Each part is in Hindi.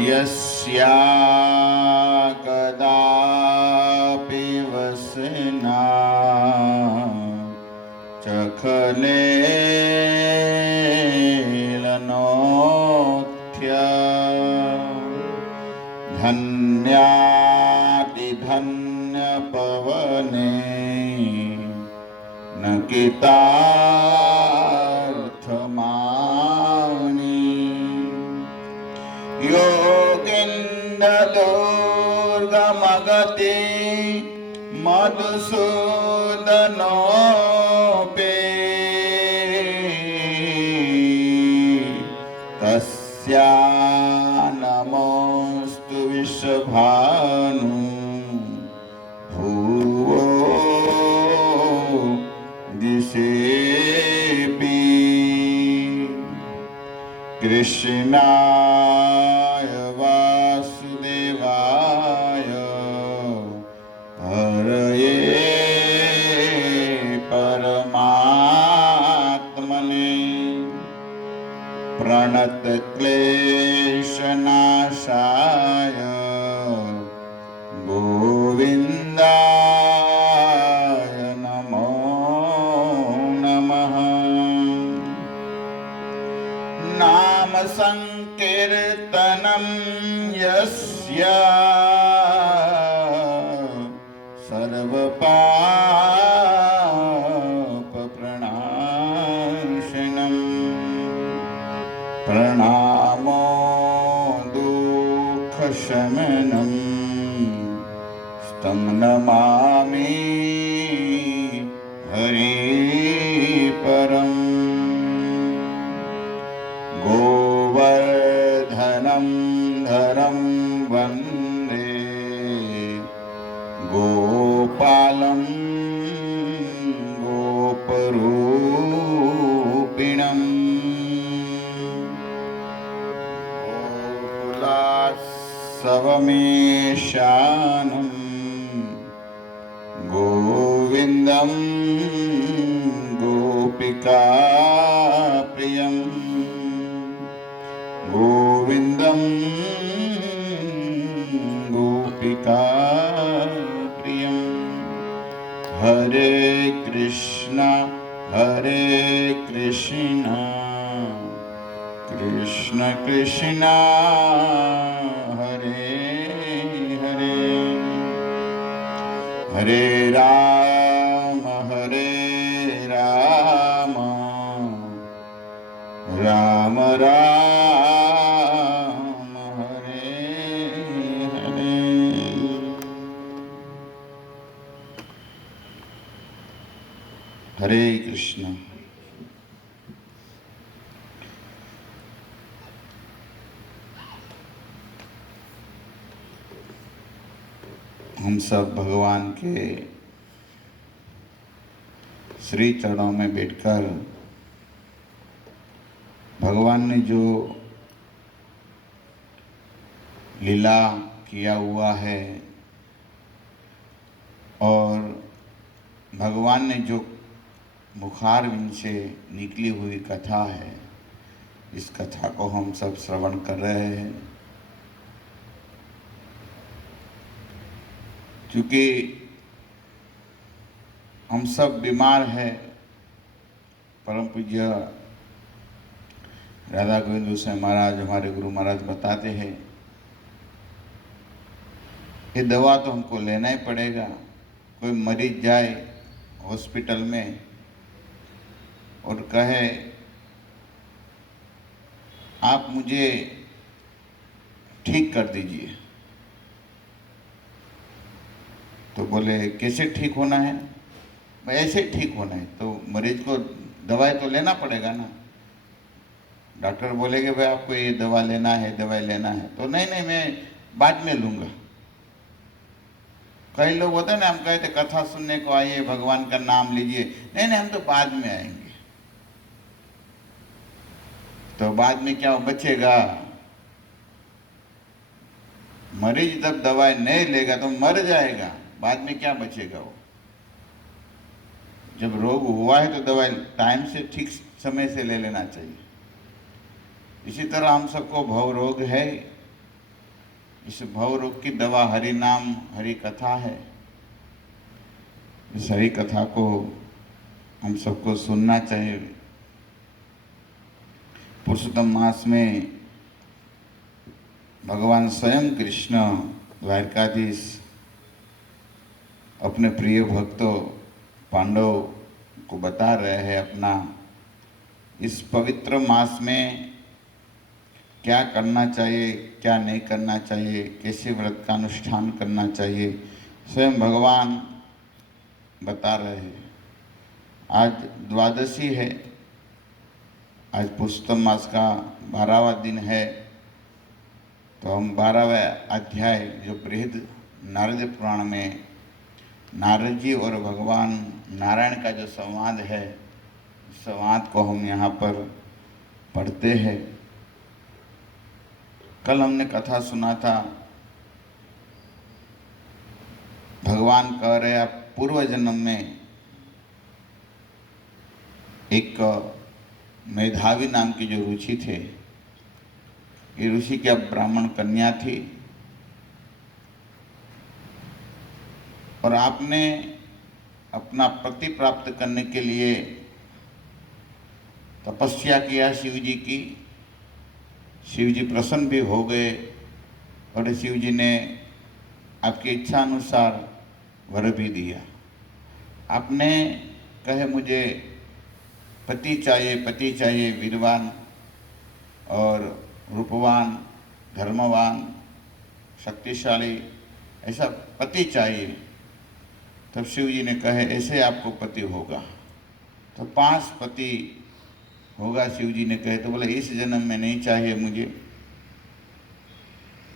यस्या कदापि वसना चखलेलनोत्थ्य धन्यातिधन्यपवने न कितार्थमानि योगिन्दलोर्गमगति मधुसूदनोऽपि तस्या नमोऽस्तु विश्वभानु भुवो दिशेऽपि कृष्णाय वासुदेवाय हरये परमात्मने प्रणतक्लेशनाशाय गोविन्दाय नमो नमः। नाम संकीर्तनं यस्य सर्वपापप्रणाशनम् प्रणामो दुःखशमनं तं नमामि हरिपरम्। गोवर्धनं धरं वन्दे गोपालं गोपरूपिणम् गोकुलास्सवमेशानं गोविन्दं गोपिकाप्रियम् गोविन्दं गोपिकाप्रियम्। हरे कृष्ण कृष्ण कृष्ण हरे हरे हरे राम राम राम हरे हरे। हरे कृष्ण। हम सब भगवान के श्री चरणों में बैठकर भगवान ने जो लीला किया हुआ है और भगवान ने जो मुखारविंद से निकली हुई कथा है, इस कथा को हम सब श्रवण कर रहे हैं। क्योंकि हम सब बीमार हैं, परम पूज्य राधा गोविंद गोस्वामी महाराज हमारे गुरु महाराज बताते हैं ये दवा तो हमको लेना ही पड़ेगा। कोई मरीज जाए हॉस्पिटल में और कहे आप मुझे ठीक कर दीजिए, तो बोले कैसे ठीक होना है? भाई ऐसे ठीक होना है, तो मरीज को दवाई तो लेना पड़ेगा ना। डॉक्टर बोलेगे भाई आपको ये दवा लेना है, दवाई लेना है, तो नहीं मैं बाद में लूँगा। कई लोग होते हैं ना, हम कहते कथा सुनने को आइए, भगवान का नाम लीजिए, नहीं हम तो बाद में आएंगे। तो बाद में क्या बचेगा? मरीज जब दवाई नहीं लेगा तो मर जाएगा, बाद में क्या बचेगा वो? जब रोग हुआ है तो दवाई टाइम से ठीक समय से ले लेना चाहिए। इसी तरह हम सबको भव रोग है इस भव रोग की दवा हरि नाम हरि कथा है। इस हरि कथा को हम सबको सुनना चाहिए। पुरुषोत्तम मास में भगवान स्वयं कृष्ण द्वारकाधीश अपने प्रिय भक्तों पांडव को बता रहे हैं अपना इस पवित्र मास में क्या करना चाहिए, क्या नहीं करना चाहिए, कैसे व्रत का अनुष्ठान करना चाहिए, स्वयं भगवान बता रहे हैं। आज द्वादशी है, आज पुरुषोत्तम मास का 12वां दिन है। तो हम 12वें अध्याय जो बृहद नारद पुराण में नारद जी और भगवान नारायण का जो संवाद है, संवाद को हम यहाँ पर पढ़ते हैं। कल हमने कथा सुना था, भगवान कह रहे आप पूर्व जन्म में एक मेधावी नाम की जो ऋषि थे, ये ऋषि की ब्राह्मण कन्या थी और आपने अपना पति प्राप्त करने के लिए तपस्या किया शिव जी की। शिव जी प्रसन्न भी हो गए और शिव जी ने आपकी इच्छा अनुसार वर भी दिया। आपने कहे मुझे पति चाहिए, वीरवान और रूपवान, धर्मवान, शक्तिशाली, ऐसा पति चाहिए। तब शिव जी ने कहे ऐसे आपको पति होगा। तो 5 पति होगा शिव जी ने कहे। तो बोले इस जन्म में नहीं चाहिए मुझे।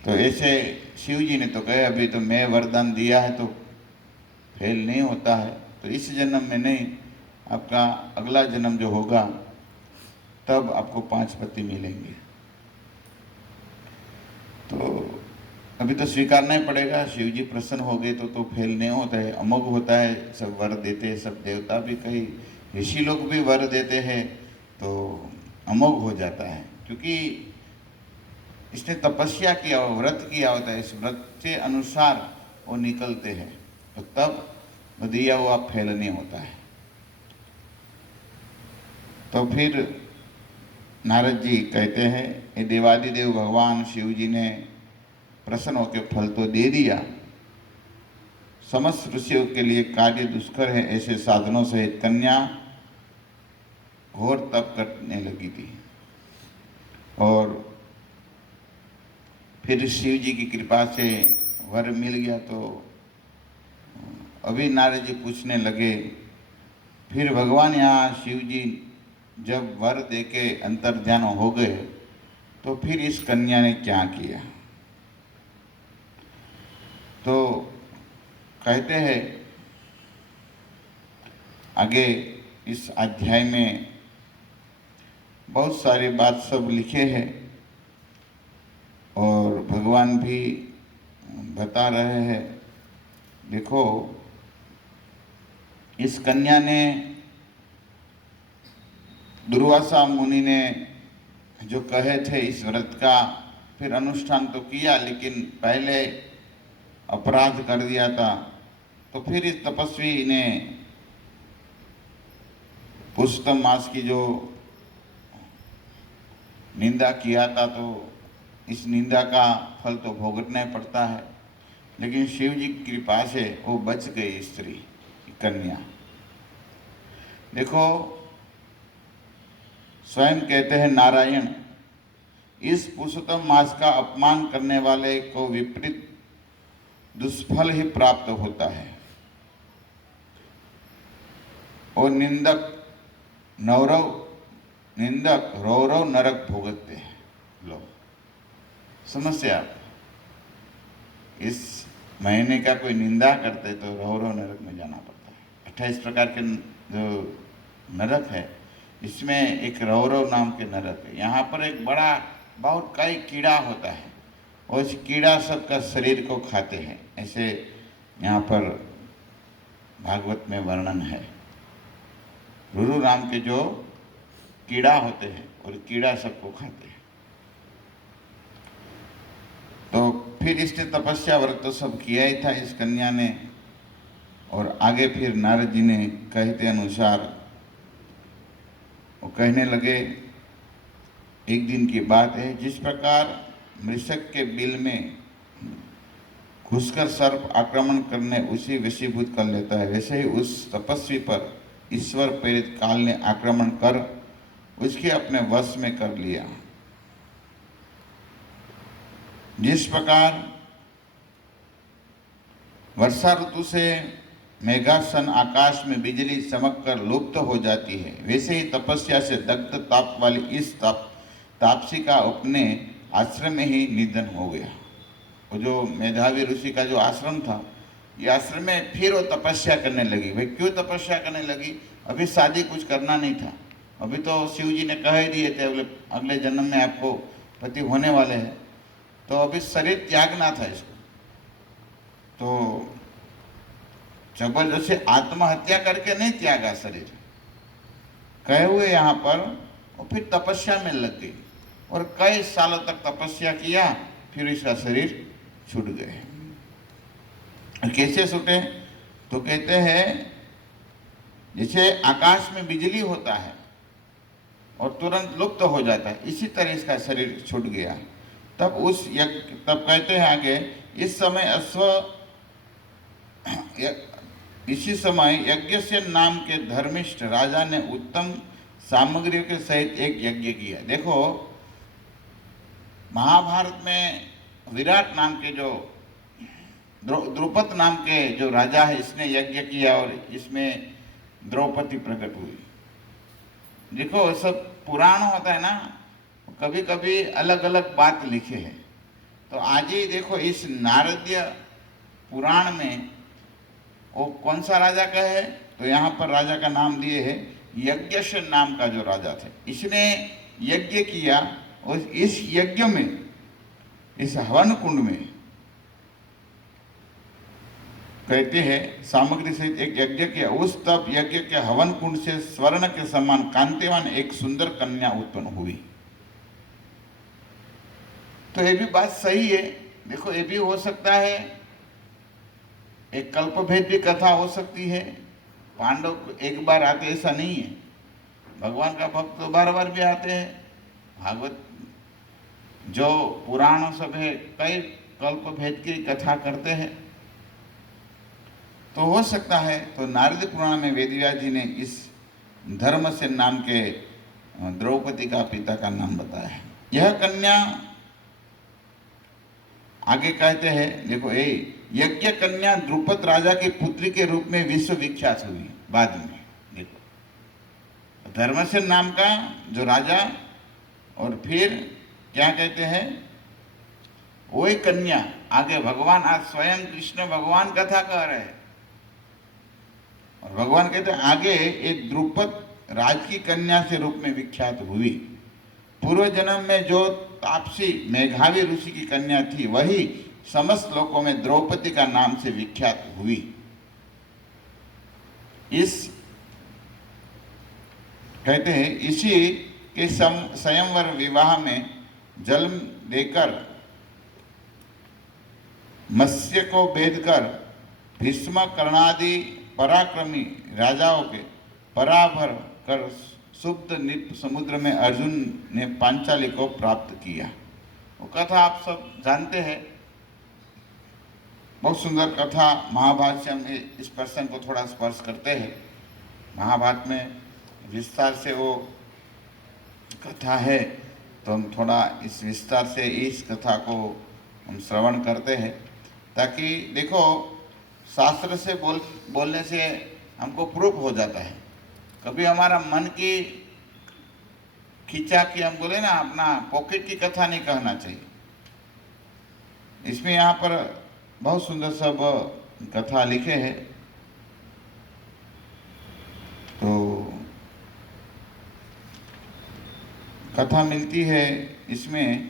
तो ऐसे शिव जी ने तो कहे अभी तो मैं वरदान दिया है तो फेल नहीं होता है, तो इस जन्म में नहीं, आपका अगला जन्म जो होगा तब आपको 5 पति मिलेंगे। तो अभी तो स्वीकारना ही पड़ेगा। शिव जी प्रसन्न हो गए तो फेल नहीं होता है, अमोघ होता है। सब वर देते हैं, सब देवता भी, कई ऋषि लोग भी वर देते हैं तो अमोघ हो जाता है, क्योंकि इसने तपस्या किया हो, व्रत किया होता है, इस व्रत के अनुसार वो निकलते हैं, तो तब दिया हुआ फेल नहीं होता है। तो फिर नारद जी कहते हैं ये देवादिदेव भगवान शिव जी ने प्रसन्न होकर फल तो दे दिया। समस्त ऋषियों के लिए कार्य दुष्कर है, ऐसे साधनों से कन्या घोर तप करने लगी थी और फिर शिव जी की कृपा से वर मिल गया। तो अभी नारद जी पूछने लगे, फिर भगवान यहाँ शिव जी जब वर देके अंतर्ध्यान हो गए तो फिर इस कन्या ने क्या किया। तो कहते हैं आगे इस अध्याय में बहुत सारी बात सब लिखे हैं और भगवान भी बता रहे हैं। देखो, इस कन्या ने दुर्वासा मुनि ने जो कहे थे इस व्रत का फिर अनुष्ठान तो किया, लेकिन पहले अपराध कर दिया था। तो फिर इस तपस्वी ने पुरुषोत्तम मास की जो निंदा किया था, तो इस निंदा का फल तो भुगतना ही पड़ता है। लेकिन शिव जी की कृपा से वो बच गई स्त्री, कन्या। देखो, स्वयं कहते हैं नारायण, इस पुरुषोत्तम मास का अपमान करने वाले को विपरीत दुष्फल ही प्राप्त होता है और निंदक रौरव नरक भोगते हैं लोग। समस्या, इस महीने का कोई निंदा करते तो रौरव नरक में जाना पड़ता है। 28 प्रकार के जो नरक है, इसमें एक रौरव नाम के नरक है। यहाँ पर एक बड़ा बहुत कई कीड़ा होता है और इस कीड़ा सबका शरीर को खाते हैं, ऐसे यहाँ पर भागवत में वर्णन है। रुरु नाम के जो कीड़ा होते हैं और कीड़ा सबको खाते हैं। तो फिर इसने तपस्या व्रत तो सब किया ही था इस कन्या ने, और आगे फिर नारद जी ने कहते अनुसार वो कहने लगे, एक दिन की बात है, जिस प्रकार मृषक के बिल में घुसकर सर्प आक्रमण करने उसी वशीभूत कर लेता है, वैसे ही उस तपस्वी पर ईश्वर प्रेरित काल ने आक्रमण कर उसके अपने वश में कर लिया। जिस प्रकार वर्षा ऋतु से मेघासन आकाश में बिजली चमक कर लुप्त हो जाती है, वैसे ही तपस्या से दग्ध ताप वाली इस तापसी का अपने आश्रम में ही निधन हो गया। वो जो मेधावी ऋषि का जो आश्रम था, ये आश्रम में फिर वो तपस्या करने लगी। भाई क्यों तपस्या करने लगी? अभी शादी कुछ करना नहीं था, अभी तो शिव जी ने कह ही दिए थे अगले जन्म में आपको पति होने वाले हैं, तो अभी शरीर त्यागना था इसको। तो जबरदस्ती आत्महत्या करके नहीं त्यागा शरीर, कहे हुए यहाँ पर, और फिर तपस्या में लग गई और कई सालों तक तपस्या किया, फिर इसका शरीर छूट गए। कैसे छूटे? तो कहते हैं जैसे आकाश में बिजली होता है और तुरंत लुप्त हो जाता है, इसी तरह इसका शरीर छूट गया। तब कहते हैं आगे, इसी समय यज्ञ नाम के धर्मिष्ठ राजा ने उत्तम सामग्रियों के सहित एक यज्ञ किया। देखो महाभारत में विराट नाम के जो द्रुपद नाम के जो राजा है, इसने यज्ञ किया और इसमें द्रौपदी प्रकट हुई। देखो सब पुराण होता है ना, कभी कभी अलग अलग बात लिखे हैं। तो आज ही देखो इस नारदीय पुराण में वो कौन सा राजा का है, तो यहाँ पर राजा का नाम दिए है यज्ञ नाम का जो राजा थे, इसने यज्ञ किया और इस यज्ञ में, इस हवन कुंड में कहते हैं सामग्री सहित एक यज्ञ किया। उस तप यज्ञ के हवन कुंड से स्वर्ण के समान कांतिवान एक सुंदर कन्या उत्पन्न हुई। तो ये भी बात सही है। देखो ये भी हो सकता है, एक कल्प भेद भी कथा हो सकती है। पांडव एक बार आते ऐसा नहीं है, भगवान का भक्त तो बार बार भी आते हैं। भागवत जो पुराण सब है, कई कल्प भेद की कथा करते हैं, तो हो सकता है। तो नारद पुराण में वेदव्यास जी ने इस धर्मसेन नाम के द्रौपदी का पिता का नाम बताया है। यह कन्या आगे कहते हैं, देखो यज्ञ कन्या द्रुपद राजा की पुत्री के रूप में विश्व विख्यात हुई बाद में। देखो धर्मसेन नाम का जो राजा, और फिर क्या कहते हैं, वही कन्या आगे भगवान, आज स्वयं कृष्ण भगवान कथा कह रहे हैं और भगवान कहते हैं आगे एक द्रुपद राज की कन्या से रूप में विख्यात हुई। पूर्व जन्म में जो तापसी मेघावी ऋषि की कन्या थी, वही समस्त लोकों में द्रौपदी का नाम से विख्यात हुई। इस कहते हैं इसी के स्वयंवर विवाह में जन्म देकर मत्स्य को भेद कर भीष्म कर्णादि पराक्रमी राजाओं के पराभर कर सुप्त निप समुद्र में अर्जुन ने पांचाली को प्राप्त किया। वो कथा आप सब जानते हैं, बहुत सुंदर कथा। महाभारत से हम इस प्रसंग को थोड़ा स्पर्श करते हैं। महाभारत में विस्तार से वो कथा है, तो हम थोड़ा इस विस्तार से इस कथा को हम श्रवण करते हैं, ताकि देखो शास्त्र से बोलने से हमको प्रूफ हो जाता है। कभी हमारा मन की खींचा कि हम बोले ना, अपना पॉकेट की कथा नहीं कहना चाहिए। इसमें यहाँ पर बहुत सुंदर सब कथा लिखे हैं। तो कथा मिलती है इसमें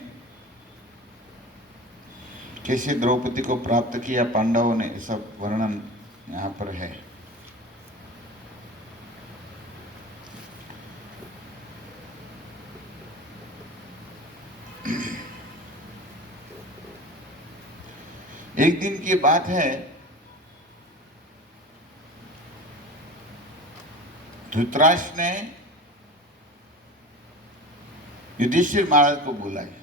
कैसे द्रौपदी को प्राप्त किया पांडवों ने, सब वर्णन यहाँ पर है। एक दिन की बात है, धृतराष्ट्र ने युधिष्ठिर महाराज को बुलाया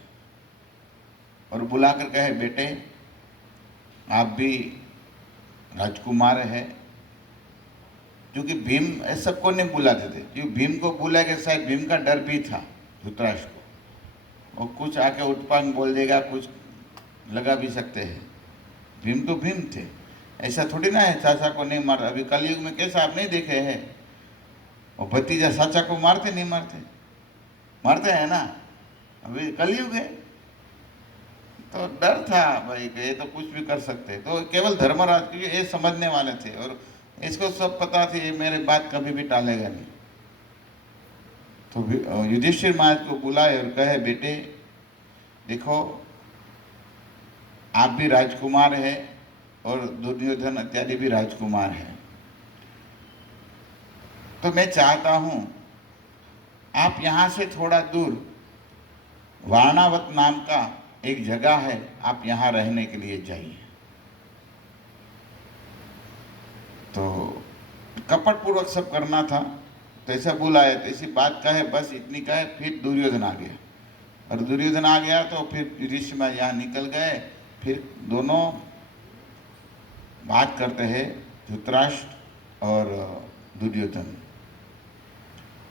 और बुलाकर कहे, बेटे आप भी राजकुमार है। क्योंकि भीम सबको नहीं बुलाते थे, क्योंकि भीम को बुला के शायद भीम का डर भी था धृतराष्ट्र को, और कुछ आके उत्पांग बोल देगा, कुछ लगा भी सकते हैं। भीम तो भीम थे, ऐसा थोड़ी ना है चाचा को नहीं मार। अभी कलयुग में कैसा आप नहीं देखे हैं, और भतीजा चाचा को मारते नहीं मारते, मारते हैं ना। अभी कलयुग है, तो डर था भाई कि ये तो कुछ भी कर सकते। तो केवल धर्मराज, क्योंकि ये समझने वाले थे और इसको सब पता थी, ये मेरी बात कभी भी टालेगा नहीं। तो युधिष्ठिर महाराज को बुलाए और कहे, बेटे देखो आप भी राजकुमार है और दुर्योधन इत्यादि भी राजकुमार है, तो मैं चाहता हूं आप यहां से थोड़ा दूर वारणावत नाम का एक जगह है, आप यहां रहने के लिए जाइए। तो कपट पूर्वक सब करना था, तो ऐसा बुलाया, तो ऐसी बात कहे, बस इतनी कहे, फिर दुर्योधन आ गया। और दुर्योधन आ गया तो फिर युधिष्ठिर में यहाँ निकल गए। फिर दोनों बात करते हैं, धृतराष्ट्र और दुर्योधन।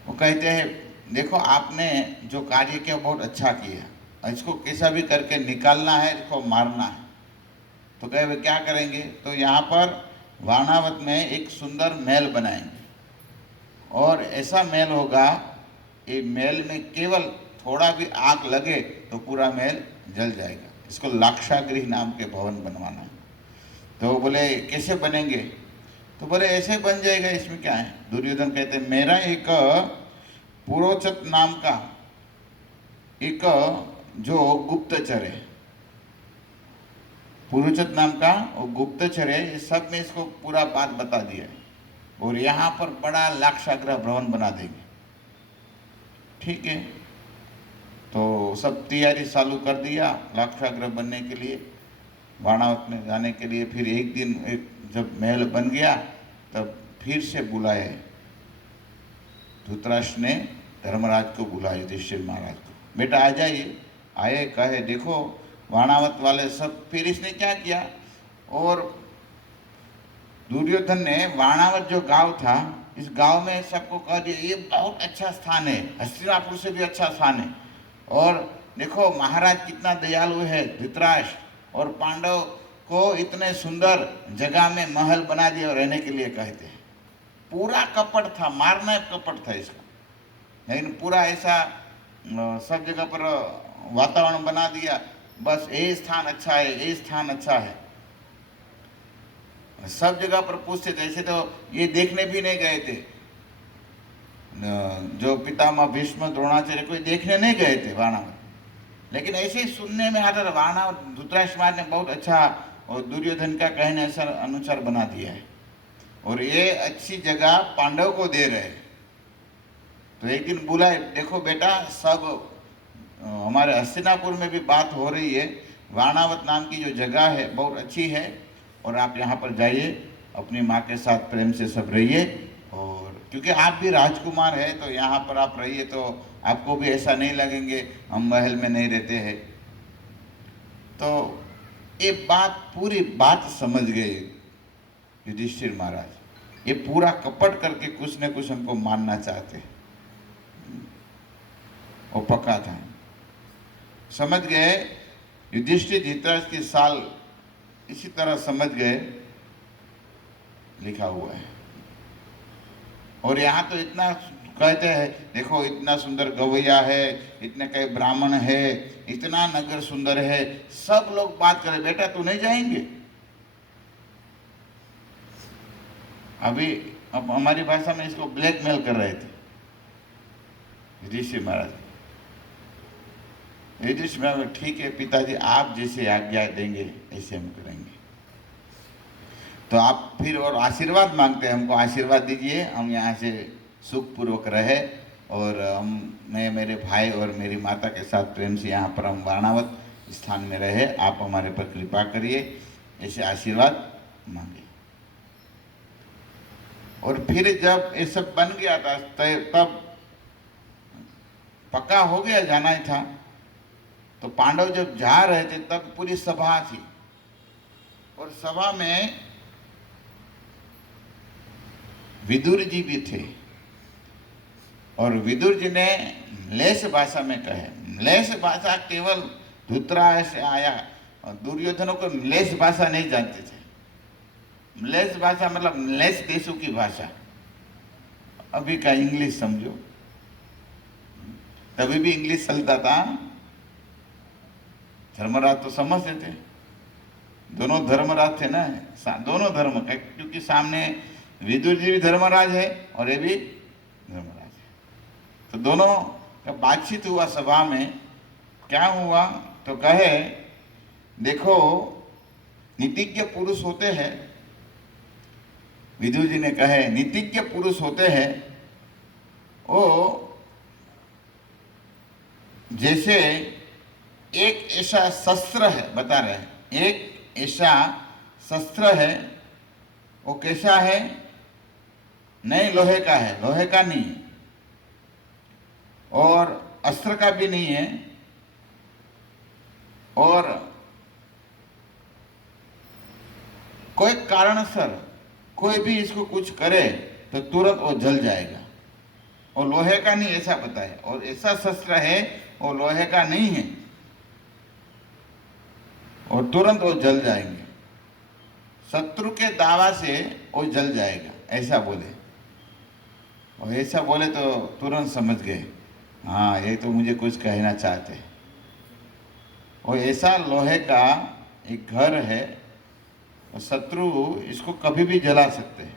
वो कहते हैं, देखो आपने जो कार्य किया बहुत अच्छा किया, इसको कैसा भी करके निकालना है, इसको मारना है। तो कहे वे क्या करेंगे, तो यहाँ पर वारणावत में एक सुंदर महल बनाएंगे, और ऐसा महल होगा, ये महल में केवल थोड़ा भी आग लगे तो पूरा महल जल जाएगा। इसको लाक्षागृह नाम के भवन बनवाना है। तो बोले कैसे बनेंगे, तो बोले ऐसे बन जाएगा, इसमें क्या है। दुर्योधन कहते, मेरा एक पुरोचत नाम का एक जो गुप्तचर है, पुरोचत नाम का वो गुप्तचर है, ये सब में इसको पूरा बात बता दिया है, और यहाँ पर बड़ा लाक्षागृह भवन बना देंगे। ठीक है, तो सब तैयारी चालू कर दिया लाक्षागृह बनने के लिए, वारणावत में जाने के लिए। फिर एक दिन जब महल बन गया, तब फिर से बुलाए, धृतराष्ट्र ने धर्मराज को बुलाया, युधिष्ठिर महाराज को, बेटा आ जाइए। आए, कहे देखो वारणावत वाले सब। फिर इसने क्या किया, और दुर्योधन ने वारणावत जो गांव था, इस गांव में सबको कह दिया ये बहुत अच्छा स्थान है, हस्तिनापुर से भी अच्छा स्थान है, और देखो महाराज कितना दयालु है धृतराष्ट्र, और पांडव को इतने सुंदर जगह में महल बना दिया और रहने के लिए कहते हैं। पूरा कपट था, मारना कपट था इसका, लेकिन पूरा ऐसा सब जगह पर वातावरण बना दिया, बस ये स्थान अच्छा है, ये स्थान अच्छा है। सब जगह पर पूछते थे, ऐसे तो ये देखने भी नहीं गए थे, जो पितामह भीष्म द्रोणाचार्य कोई देखने नहीं गए थे वारणावत, लेकिन ऐसे ही सुनने में आता था वारणावत धृतराष्ट्र ने बहुत अच्छा, और दुर्योधन का कहने अनुसार बना दिया है, और ये अच्छी जगह पांडव को दे रहे। तो एक दिन बुलाए, देखो बेटा सब हमारे हस्तिनापुर में भी बात हो रही है, वारणावत नाम की जो जगह है बहुत अच्छी है, और आप यहाँ पर जाइए, अपनी माँ के साथ प्रेम से सब रहिए, और क्योंकि आप भी राजकुमार हैं तो यहाँ पर आप रहिए, तो आपको भी ऐसा नहीं लगेंगे हम महल में नहीं रहते हैं। तो ये बात, पूरी बात समझ गए युधिष्ठिर महाराज, ये पूरा कपट करके कुछ न कुछ हमको मानना चाहते हैं। वो पक्का था, समझ गए। युधिष्ठिर धृतराष्ट्र की साल इसी तरह समझ गए, लिखा हुआ है। और यहाँ तो इतना कहते हैं, देखो इतना सुंदर गवैया है, इतने कई ब्राह्मण है, इतना नगर सुंदर है, सब लोग बात करें, बेटा तू नहीं जाएंगे। अभी अब हमारी भाषा में इसको ब्लैकमेल कर रहे थे युधिष्ठिर महाराज। युधिष्ठिर महाराज, ठीक है पिताजी, आप जैसे आज्ञा देंगे ऐसे हम करेंगे। तो आप फिर और आशीर्वाद मांगते हैं, हमको आशीर्वाद दीजिए, हम यहाँ से सुखपूर्वक रहे, और मैं मेरे भाई और मेरी माता के साथ प्रेम से यहाँ पर हम वारणावत स्थान में रहे, आप हमारे पर कृपा करिए। ऐसे आशीर्वाद मांगे। और फिर जब ये सब बन गया था तब पक्का हो गया, जाना ही था, तो पांडव जब जा रहे थे तब पूरी सभा थी, और सभा में विदुर जी भी थे, और विदुर जी ने म्लेच्छ भाषा में कहे। म्लेच्छ भाषा केवल धृतराष्ट्र से आया, और दुर्योधनों को म्लेच्छ भाषा नहीं जानते थे। म्लेच्छ भाषा मतलब म्लेच्छ देशों की भाषा, अभी का इंग्लिश समझो, तभी भी इंग्लिश चलता था। धर्मराज तो समझते थे, दोनों धर्मराज थे ना, दोनों धर्म का, क्योंकि सामने विदुर जी भी धर्मराज है और ये भी धर्मराज है, तो दोनों का बातचीत हुआ सभा में। क्या हुआ तो कहे, देखो नीतिज्ञ पुरुष होते हैं, विदुर जी ने कहे नीतिज्ञ पुरुष होते हैं वो जैसे एक ऐसा शस्त्र है, बता रहे हैं, एक ऐसा शस्त्र है, वो कैसा है, नहीं लोहे का है, लोहे का नहीं, और अस्त्र का भी नहीं है, और कोई कारणसर कोई भी इसको कुछ करे तो तुरंत वो जल जाएगा, और लोहे का नहीं ऐसा बताए, और ऐसा शस्त्र है वो लोहे का नहीं है और तुरंत वो जल जाएंगे, शत्रु के दावा से वो जल जाएगा, ऐसा बोले। और ऐसा बोले तो तुरंत समझ गए, हाँ ये तो मुझे कुछ कहना चाहते हैं। और ऐसा लोहे का एक घर है, और शत्रु इसको कभी भी जला सकते हैं,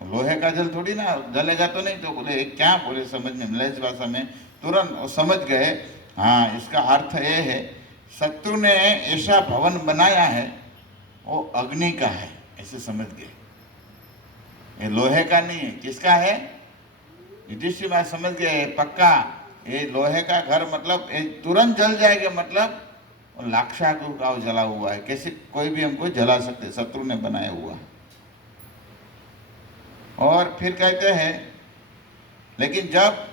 तो लोहे का जल थोड़ी ना जलेगा, तो नहीं, तो बोले क्या बोले समझ में, म्लेच्छ भाषा में तुरंत वो समझ गए, हाँ इसका अर्थ ये है, शत्रु ने ऐसा भवन बनाया है वो अग्नि का है, ऐसे समझ गए, ये लोहे का नहीं है। किसका है? युधिष्ठिर महाराज समझ गए, पक्का ये लोहे का घर, मतलब ये तुरंत जल जाएगा, मतलब लाक्षागृह का जला हुआ है, कैसे कोई भी हमको जला सकते, शत्रु ने बनाया हुआ है। और फिर कहते हैं, लेकिन जब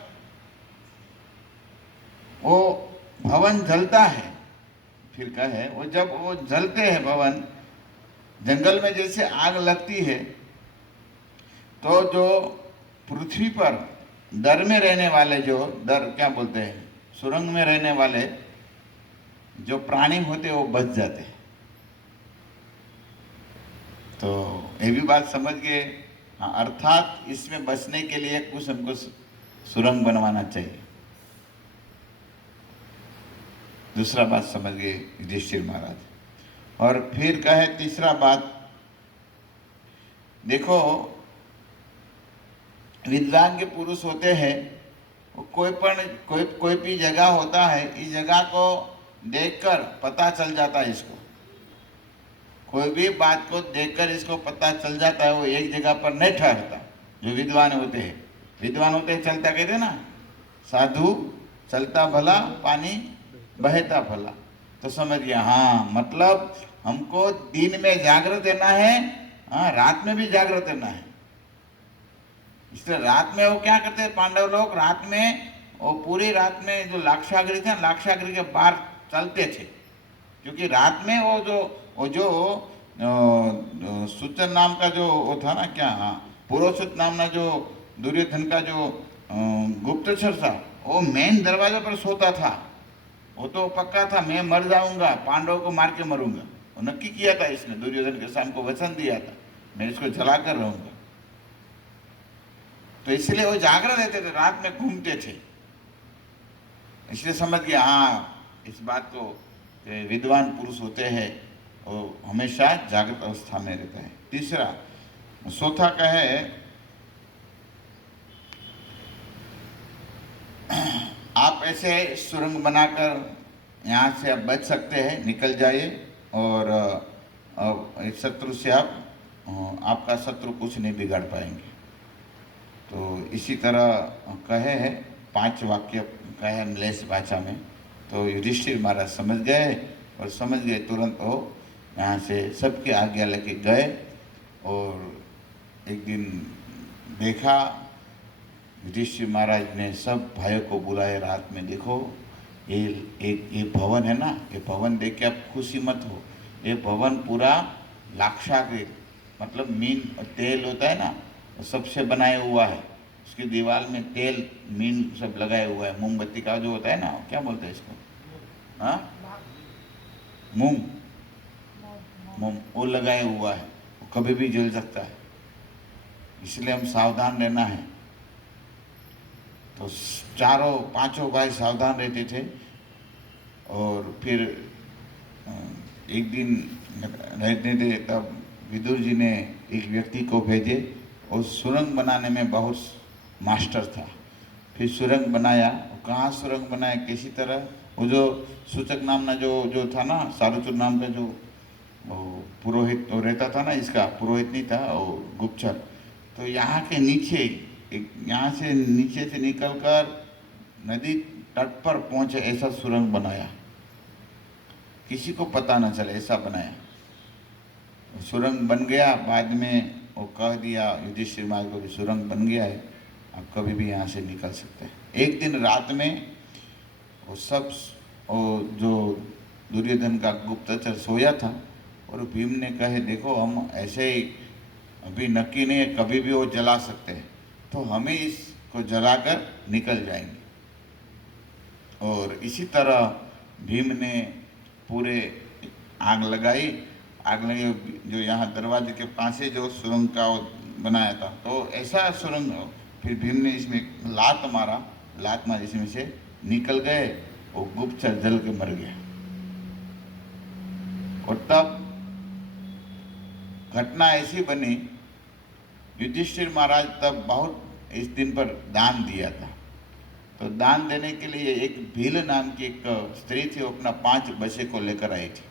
वो भवन जलता है, फिर कहे वो जब वो जलते हैं भवन, जंगल में जैसे आग लगती है, तो जो पृथ्वी पर दर में रहने वाले, जो दर क्या बोलते हैं, सुरंग में रहने वाले जो प्राणी होते वो बच जाते हैं। तो ये भी बात समझ गए, हाँ, अर्थात इसमें बचने के लिए कुछ हमको सुरंग बनवाना चाहिए। दूसरा बात समझ गए युधिष्ठिर महाराज। और फिर कहे तीसरा बात, देखो विद्वान के पुरुष होते हैं, कोई भी जगह होता है, इस जगह को देखकर पता चल जाता है इसको, कोई भी बात को देखकर इसको पता चल जाता है, वो एक जगह पर नहीं ठहरता। जो विद्वान होते हैं, चलता कहते ना, साधु चलता भला पानी बहता भला, तो समझ गया, हाँ मतलब हमको दिन में जागृत रहना है, हाँ रात में भी जागृत रहना है। इसलिए रात में वो क्या करते हैं पांडव लोग, रात में वो पूरी रात में जो लाक्षागृह थे, लाक्षागृह के बाहर चलते थे, क्योंकि रात में वो जो सुचन नाम का जो वो था ना, क्या, हाँ पुरोषित नामना जो दुर्योधन का जो गुप्तचर था, वो मेन दरवाजे पर सोता था। वो तो पक्का था, मैं मर जाऊंगा, पांडव को मार के मरूंगा, वो नक्की किया था इसने, दुर्योधन के सामने को वचन दिया था, मैं इसको जला कर रहूंगा। तो इसलिए वो जागरण रहते थे, रात में घूमते थे। इसलिए समझ गया, हाँ इस बात को, विद्वान पुरुष होते हैं वो हमेशा जागृत अवस्था में रहता है। तीसरा चौथा कहे, आप ऐसे सुरंग बनाकर यहाँ से आप बच सकते हैं, निकल जाइए, और शत्रु से आपका शत्रु कुछ नहीं बिगाड़ पाएंगे। तो इसी तरह कहे है, 5 वाक्य कहे म्लेच्छ भाषा में। तो युधिष्ठिर महाराज समझ गए, और समझ गए तुरंत वो यहाँ से सबकी आज्ञा लेके गए और एक दिन देखा युधिष्ठिर महाराज ने सब भाइयों को बुलाए रात में, देखो ये एक ये भवन है ना, ये भवन देख के आप खुशी मत हो, ये भवन पूरा लाक्षाकृत मतलब मीन तेल होता है ना वो सबसे बनाया हुआ है, उसकी दीवार में तेल मीन सब लगाया हुआ है, मोमबत्ती का जो होता है ना क्या बोलते हैं इसको, हाँ मोम मोम वो लगाया हुआ है, वो कभी भी जल सकता है, इसलिए हम सावधान रहना है। तो चारों पांचों भाई सावधान रहते थे। और फिर एक दिन रहते थे तब विदुर जी ने एक व्यक्ति को भेजे, और सुरंग बनाने में बहुत मास्टर था। फिर सुरंग बनाया, कहाँ सुरंग बनाया किसी तरह, वो जो सूचक नाम ना जो जो था ना, सारुचुर नाम का जो वो पुरोहित तो रहता था ना, इसका पुरोहित नहीं था वो गुप्तचर, तो यहाँ के नीचे एक यहाँ से नीचे से निकलकर नदी तट पर पहुँचे ऐसा सुरंग बनाया, किसी को पता न चले ऐसा बनाया। सुरंग बन गया, बाद में वो कह दिया युधिष्ठिर महाराज को भी सुरंग बन गया है, आप कभी भी यहाँ से निकल सकते हैं। एक दिन रात में वो सब वो जो दुर्योधन का गुप्तचर सोया था, और भीम ने कहे देखो हम ऐसे ही अभी नक्की नहीं है, कभी भी वो जला सकते हैं, तो हमें इसको जलाकर निकल जाएंगे। और इसी तरह भीम ने पूरे आग लगाई, आग लगी जो यहाँ दरवाजे के पास से जो सुरंग का बनाया था, तो ऐसा सुरंग फिर भीम ने इसमें लात मारी, इसमें से निकल गए, वो गुप्तचर जल के मर गया। और तब घटना ऐसी बनी, युधिष्ठिर महाराज तब बहुत इस दिन पर दान दिया था, तो दान देने के लिए एक भील नाम की एक स्त्री थी, वो अपना 5 बच्चे को लेकर आई थी।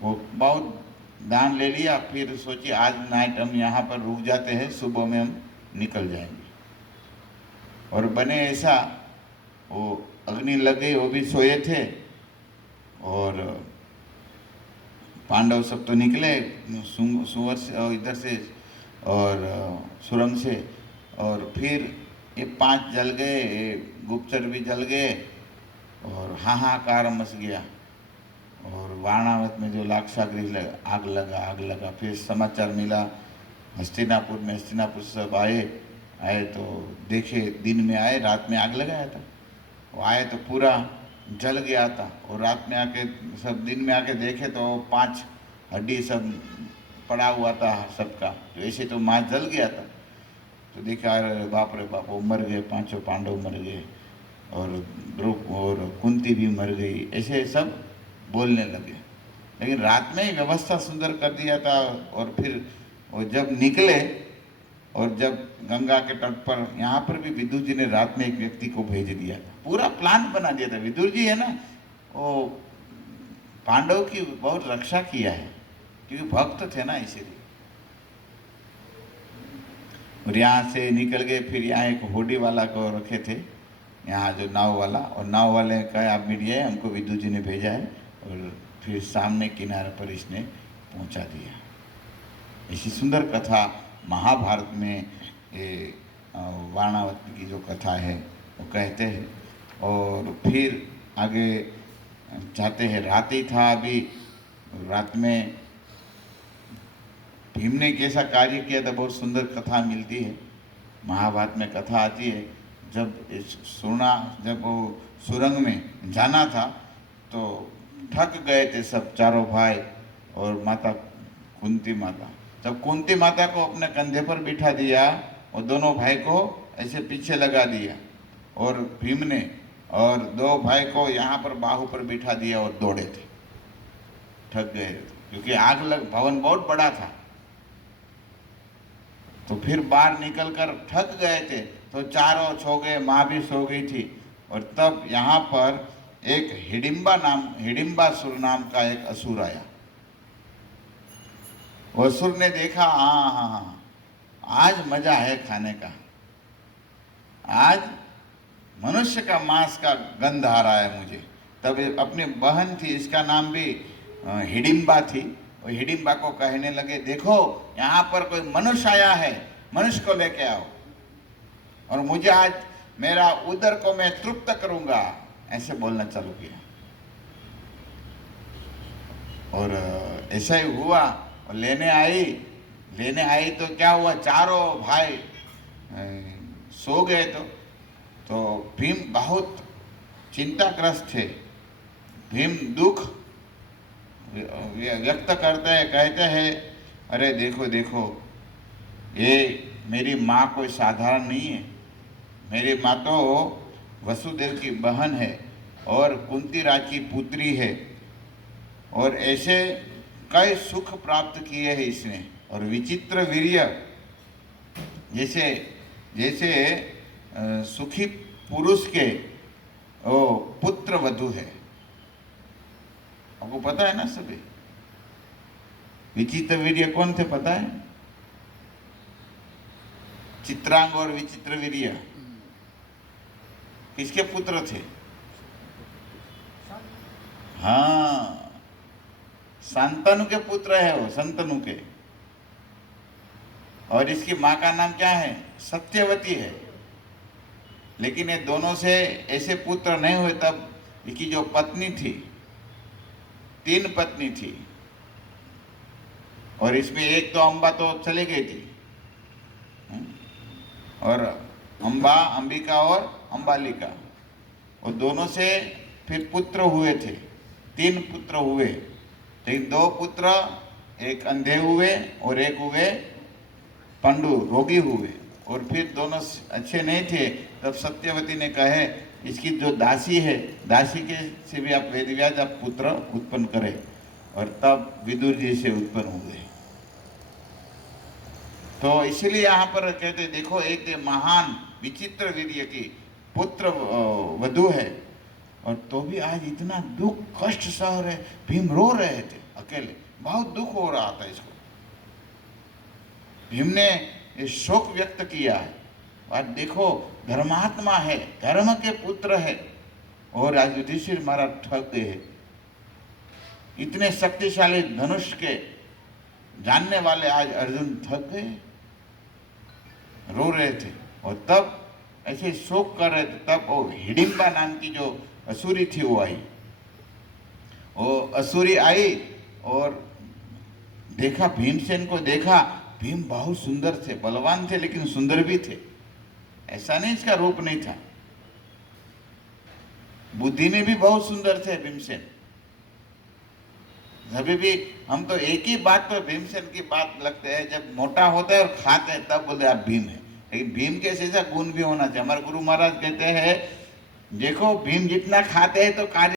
वो बहुत दान ले लिया, फिर सोची आज नाइट हम यहाँ पर रुक जाते हैं, सुबह में हम निकल जाएंगे। और बने ऐसा, वो अग्नि लग गई, वो भी सोए थे, और पांडव सब तो निकले सुअर से इधर से और सुरंग से, और फिर ये 5 जल गए, गुप्तचर भी जल गए, और हाहाकार मच गया। और वारणावत में जो लाक्षागृह आग लगा। फिर समाचार मिला हस्तिनापुर में, हस्तिनापुर सब आए तो देखे, दिन में आए, रात में आग लगाया था, वो आए तो पूरा जल गया था। और रात में आके सब दिन में आके देखे तो 5 हड्डी सब पड़ा हुआ था सबका, तो ऐसे तो माँ जल गया था। तो देखा अरे बाप रे बाप, वो मर गए, 5 पांडव मर गए, और ध्रुव और कुंती भी मर गई, ऐसे सब बोलने लगे। लेकिन रात में ही व्यवस्था सुंदर कर दिया था। और फिर वो जब निकले, और जब गंगा के तट पर, यहाँ पर भी विदुर जी ने रात में एक व्यक्ति को भेज दिया था, पूरा प्लान बना दिया था। विदुर जी है ना, वो पांडव की बहुत रक्षा किया है, क्योंकि भक्त थे ना इसीलिए। और यहाँ से निकल गए, फिर यहाँ एक होडी वाला को रखे थे, यहाँ जो नाव वाला, और नाव वाले ने कहा आप मीडिया है, हमको विदुर जी ने भेजा है, और फिर सामने किनारे पर इसने पहुँचा दिया। ऐसी सुंदर कथा महाभारत में ये वारणावत की जो कथा है वो कहते हैं। और फिर आगे जाते हैं, रात ही था अभी, रात में भीम ने कैसा कार्य किया था, बहुत सुंदर कथा मिलती है महाभारत में। कथा आती है जब वो सुरंग में जाना था तो थक गए थे सब चारों भाई और माता कुंती माता। जब कुंती माता को अपने कंधे पर बिठा दिया और दोनों भाई को ऐसे पीछे लगा दिया, और भीम ने और 2 भाई को यहाँ पर बाहु पर बिठा दिया और दौड़े थे, थक गए क्योंकि आग लग, भवन बहुत बड़ा था। तो फिर बाहर निकलकर थक गए थे, तो चारों सो गए, माँ भी सो गई थी। और तब यहाँ पर एक हिडिंबासुर नाम का एक असुर आया। वो असुर ने देखा, हाँ, आज मजा है खाने का, आज मनुष्य का मांस का गंध आ रहा है मुझे। तब अपनी बहन थी, इसका नाम भी हिडिंबा थी। वो हिडिंबा को कहने लगे, देखो यहाँ पर कोई मनुष्य आया है, मनुष्य को लेके आओ और मुझे आज मेरा उदर को मैं तृप्त करूंगा, ऐसे बोलना चालू किया। और ऐसा ही हुआ। और लेने आई तो क्या हुआ, चारों भाई सो गए। तो भीम बहुत चिंताग्रस्त थे। भीम दुख व्यक्त करते हैं, कहते हैं, अरे देखो देखो, ये मेरी माँ कोई साधारण नहीं है। मेरी माँ तो वसुदेव की बहन है और कुंती राज की पुत्री है, और ऐसे कई सुख प्राप्त किए हैं इसने। और विचित्र वीर्य, जैसे जैसे सुखी पुरुष के वो पुत्र वधु है। आपको पता है ना सभी, विचित्र वीर्य कौन थे पता है? चित्रांग और विचित्र वीर्य किसके पुत्र थे? हाँ, शांतनु के पुत्र है वो, शंतनु के। और इसकी माँ का नाम क्या है? सत्यवती है। लेकिन ये दोनों से ऐसे पुत्र नहीं हुए। तब इसकी जो पत्नी थी, 3 पत्नी थी, और इसमें एक तो अम्बा तो चली गई थी, और अम्बा, अंबिका और अम्बालिका, और दोनों से फिर पुत्र हुए थे। 3 पुत्र हुए, लेकिन 2 पुत्र, एक अंधे हुए और एक हुए पंडु, रोगी हुए। और फिर दोनों अच्छे नहीं थे। तब सत्यवती ने कहे, इसकी जो दासी है, दासी के से भी आप वेदव्यास आप पुत्र उत्पन्न करें। और तब विदुर जी से उत्पन्न हुए। तो इसलिए यहाँ पर कहते, देखो एक महान विचित्र वीर्य की पुत्र वधु है, और तो भी आज इतना दुख कष्ट सह रहे। भीम रो रहे थे अकेले, बहुत दुख हो रहा था इसको। भीम ने ये शोक व्यक्त किया है। और देखो, धर्मात्मा है, धर्म के पुत्र है, और आज युधिष्ठिर महाराज ठग गए। इतने शक्तिशाली धनुष के जानने वाले आज अर्जुन थक गए, रो रहे थे। और तब ऐसे शोक कर रहे थे। तब वो हिडिंबा नाम की जो असुरी थी वो आई। वो असुरी आई और देखा, भीमसेन को देखा। भीम बहुत सुंदर थे, बलवान थे, लेकिन सुंदर भी थे। ऐसा नहीं इसका रूप नहीं था, बुद्धि में भी बहुत सुंदर थे भीमसेन। अभी भी हम तो एक ही बात पर भीमसेन की बात लगते हैं, जब मोटा होता है और खाते हैं तब बोलते आप भीम है। लेकिन भीम के जैसा गुण भी होना चाहिए। हमारे गुरु महाराज कहते हैं, देखो भीम जितना खाते हैं तो कार्य